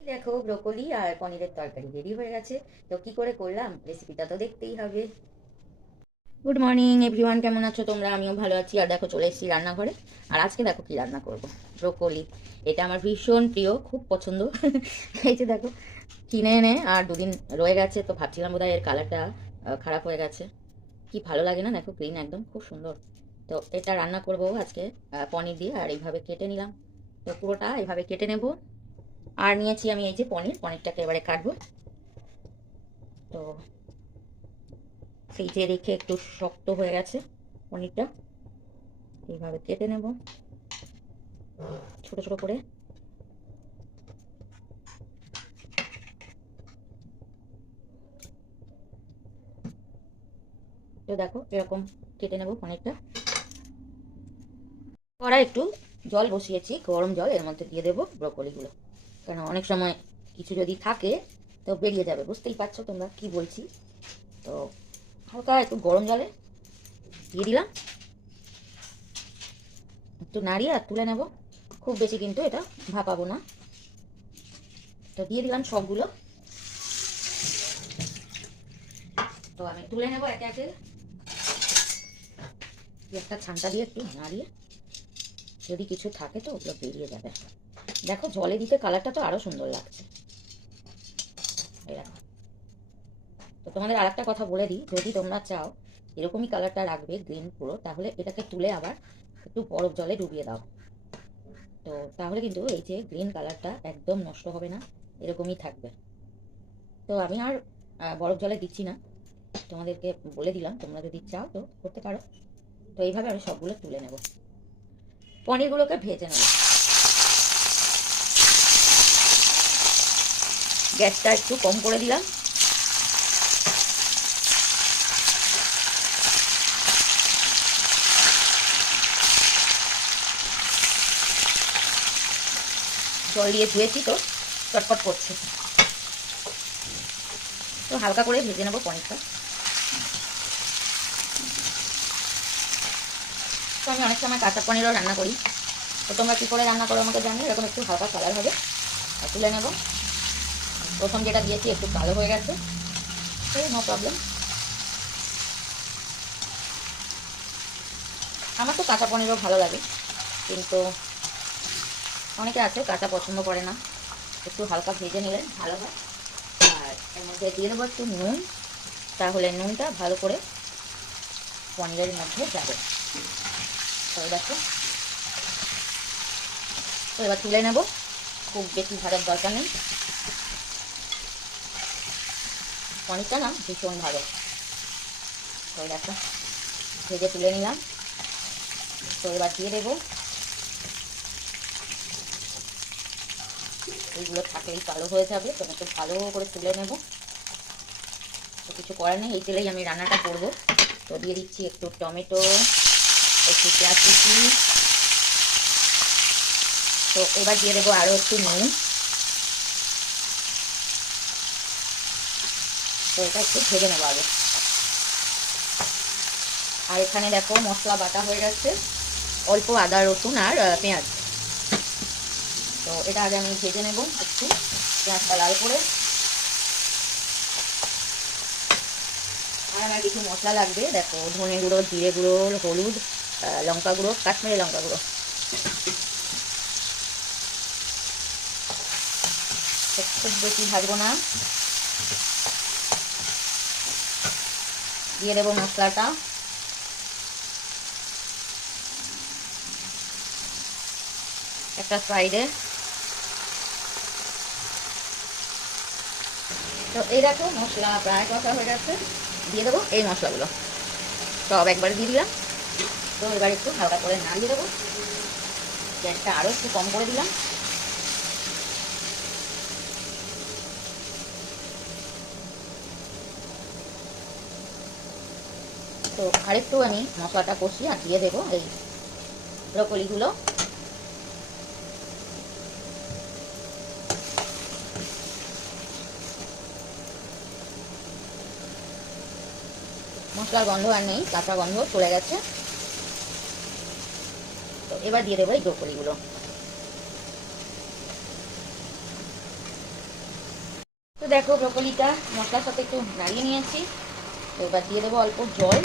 দেখো ব্রোকলি আর পনিরের তরকারি রেডি হয়ে গেছে। তো কি করে করলাম রেসিপিটা তো দেখতেই হবে। গুড মর্নিং এভরিওয়ান, কেমন আছো তোমরা? আমিও ভালো আছি। আর দেখো চলে এসেছি রান্নাঘরে। আর আজকে দেখো কি রান্না করব। ব্রোকলি, এটা আমার ভীষণ প্রিয়, খুব পছন্দ। এই যে দেখো, কিনে এনে আর দুদিন রয়ে গেছে, তো ভাবছিলাম বোধহয় এর কালারটা খারাপ হয়ে গেছে। কি ভালো লাগে না, দেখো গ্রিন একদম, খুব সুন্দর। তো এটা রান্না করব আজকে পনির দিয়ে। আর এইভাবে কেটে নিলাম, তো পুরোটা এইভাবে কেটে নেব। আর নিয়েছি আমি এই যে পনিরটাকে এবারে কাটবো। তো ফ্রিজে রেখে একটু শক্ত হয়ে গেছে পনিরটা, এইভাবে কেটে নেব ছোট ছোট করে। তো দেখো এরকম কেটে নেব পনিরটা। কড়াই একটু জল বসিয়েছি, গরম জল, এর মধ্যে দিয়ে দেবো ব্রকলিগুলো। কারণ অনেক সময় কিছু যদি থাকে তো বেরিয়ে যাবে, বুঝতেই পারছো তোমরা কি বলছি। তো হালকা একটু গরম জলে দিয়ে দিলাম, একটু নাড়িয়ে আর তুলে নেব। খুব বেশি কিন্তু এটা ভাপাবো না। তো দিয়ে দিলাম সবগুলো। তো আমি তুলে নেব একে একে, একটা ছানটা দিয়ে একটু নাড়িয়ে, যদি কিছু থাকে তো ওগুলো বেরিয়ে যাবে। দেখো জলে দিতে কালারটা তো আরো সুন্দর লাগছে। এরকম। তো তোমাদের আর একটা কথা বলে দিই, যদি তোমরা চাও এরকমই কালারটা রাখবে গ্রিন পুরো, তাহলে এটাকে তুলে আবার একটু বরফ জলে ডুবিয়ে দাও। তো তাহলে কিন্তু এই যে গ্রিন কালারটা একদম নষ্ট হবে না, এরকমই থাকবে। তো আমি আর বরফ জলে দিচ্ছি না, তোমাদেরকে বলে দিলাম, তোমরা যদি চাও তো করতে পারো। তো এইভাবে আমি সবগুলো তুলে নেব, পনিরগুলোকে ভেজে নেব। গ্যাসটা একটু কম করে দিলাম। জল দিয়ে ধুয়েছি তো চটপট করছে, তো হালকা করে ভেজে নেবো পনিরটা। তো আমি অনেক সময় কাঁচা পনিরও রান্না করি, তো তোমরা কী করে রান্না করো আমাকে জানিয়ে। এরকম একটু হালকা কালার হবে আর তুলে নেব। প্রথম যেটা দিয়েছি একটু কালো হয়ে গেছে, তো নো প্রবলেম। আমার তো কাঁচা পনিরও ভালো লাগে, কিন্তু অনেকে আছে কাঁচা পছন্দ করে না। একটু হালকা ভেজে নিলে ভালো হয়। আর এর মধ্যে দিয়ে দেবো একটু নুন, তাহলে নুনটা ভালো করে পনিরের মধ্যে যাবে। তো দেখো, তো এবার তুলে নেব, খুব বেশি ভাজার দরকার নেই। পনিরটা না ভীষণ ভালো। তো দেখো ভেজে তুলে নিলাম। তো এবার দিয়ে দেবো, এইগুলো থাকলেই কালো হয়ে যাবে, তো একটু ভালো করে তুলে নেব। তো কিছু করার নেই, এই তেলেই আমি রান্নাটা করব। তো দিয়ে দিচ্ছি একটু টমেটো, একটু পেঁয়াজ কুচি। তো এবার দিয়ে দেবো আরও একটু নুন। তো এটা একটু ভেজে নেবো আগে। আর এখানে দেখো মশলা বাটা হয়ে গেছে, অল্প আদা রসুন আর পেঁয়াজ। তো এটা আগে আমি ভেজে নেব একটু, পেঁয়াজটা লাল করে। আর আমার কিছু মশলা লাগবে, দেখো ধনে গুঁড়ো, জিরে গুঁড়ো, হলুদ, লঙ্কা গুঁড়ো, কাশ্মীরি লঙ্কা গুঁড়ো। খুব বেশি ভাজবো না, দিয়ে দেবো মশলাটা। একটা সাইডে। তো এই দেখো মশলা প্রায় কষা হয়ে গেছে, দিয়ে দেবো এই মশলাগুলো সব একবারে দিয়ে দিলাম। তো এবার একটু হালকা করে নাড়িয়ে দেবো, গ্যাসটা আরও একটু কম করে দিলাম। তো আরেকটু আমি মশলাটা কষিয়ে আর দিয়ে দেবো এই ব্রকলিগুলো। মশলার গন্ধ আর নেই, কাঁচা গন্ধ চলে গেছে। তো এবার দিয়ে দেবো এই ব্রকলিগুলো। দেখো ব্রকলিটা মশলার সাথে একটু নাড়িয়ে নিয়েছি। এবার দিয়ে দেবো অল্প জল।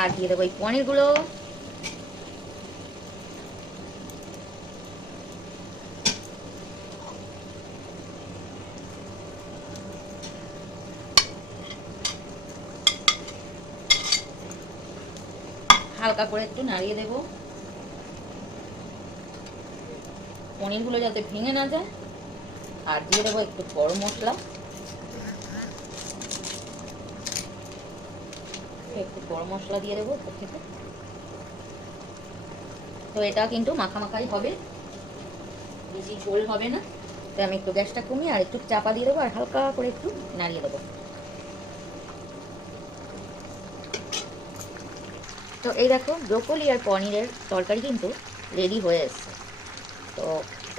আর দিয়ে দেবো এই পনিরগুলো। হালকা করে একটু নাড়িয়ে দেবো, পনিরগুলো যাতে ভেঙে না যায়। আর দিয়ে দেবো একটু গরম মশলা, একটু গরম মশলা দিয়ে দেবো উপর থেকে। তো এটা কিন্তু মাখামাখাই হবে, বেশি ঝোল হবে না। তো আমি একটু গ্যাসটা কমিয়ে আর একটু চাপা দিয়ে দেবো আর হালকা করে একটু নাড়িয়ে দেবো। তো এই দেখো ব্রোকলি আর পনিরের তরকারি কিন্তু রেডি হয়ে এসছে। তো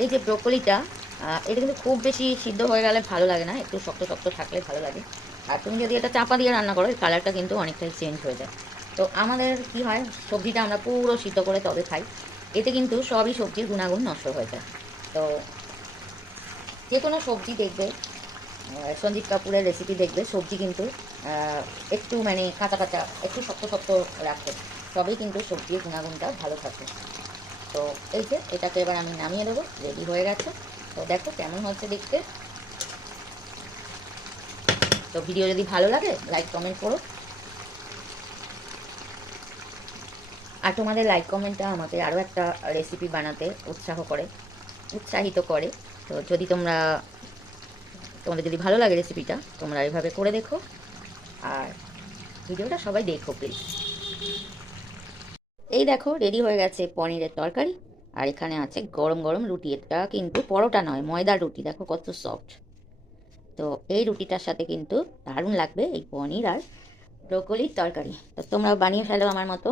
এই যে ব্রোকলিটা, এটা কিন্তু খুব বেশি সিদ্ধ হয়ে গেলে ভালো লাগে না, একটু শক্ত শক্ত থাকলে ভালো লাগে। আর তুমি যদি এটা চাপা দিয়ে রান্না করো, কালারটা কিন্তু অনেকটাই চেঞ্জ হয়ে যায়। তো আমাদের কি হয়, সবজিটা আমরা পুরো সিদ্ধ করে তবে খাই, এতে কিন্তু সবই সবজির গুণাগুণ নষ্ট হয়ে যায়। তো যে কোনো সবজি দেখবে, সন্দীপ কাপুরের রেসিপি দেখবে, সবজি কিন্তু একটু মানে কাঁচা কাঁচা একটু শক্ত শক্ত রাখে, তবেই কিন্তু সবজির গুণাগুণটা ভালো থাকে। তো এই যে এটাকে এবার আমি নামিয়ে দেবো, রেডি হয়ে গেছে। তো দেখো কেমন হচ্ছে দেখতে। তো ভিডিও যদি ভালো লাগে লাইক কমেন্ট করো। আর তোমাদের লাইক কমেন্টটা আমাকে আরও একটা রেসিপি বানাতে উৎসাহিত করে। তো যদি তোমাদের যদি ভালো লাগে রেসিপিটা, তোমরা এইভাবে করে দেখো। আর ভিডিওটা সবাই দেখো প্লিজ। এই দেখো রেডি হয়ে গেছে পনিরের তরকারি। আর এখানে আছে গরম গরম রুটি, এটা কিন্তু পরোটা নয়, ময়দার রুটি, দেখো কত সফট। তো এই রুটিটার সাথে কিন্তু দারুণ লাগবে এই পনির আর ব্রোকলির তরকারি। তো তোমরা বানিয়ে ফেলো আমার মতো।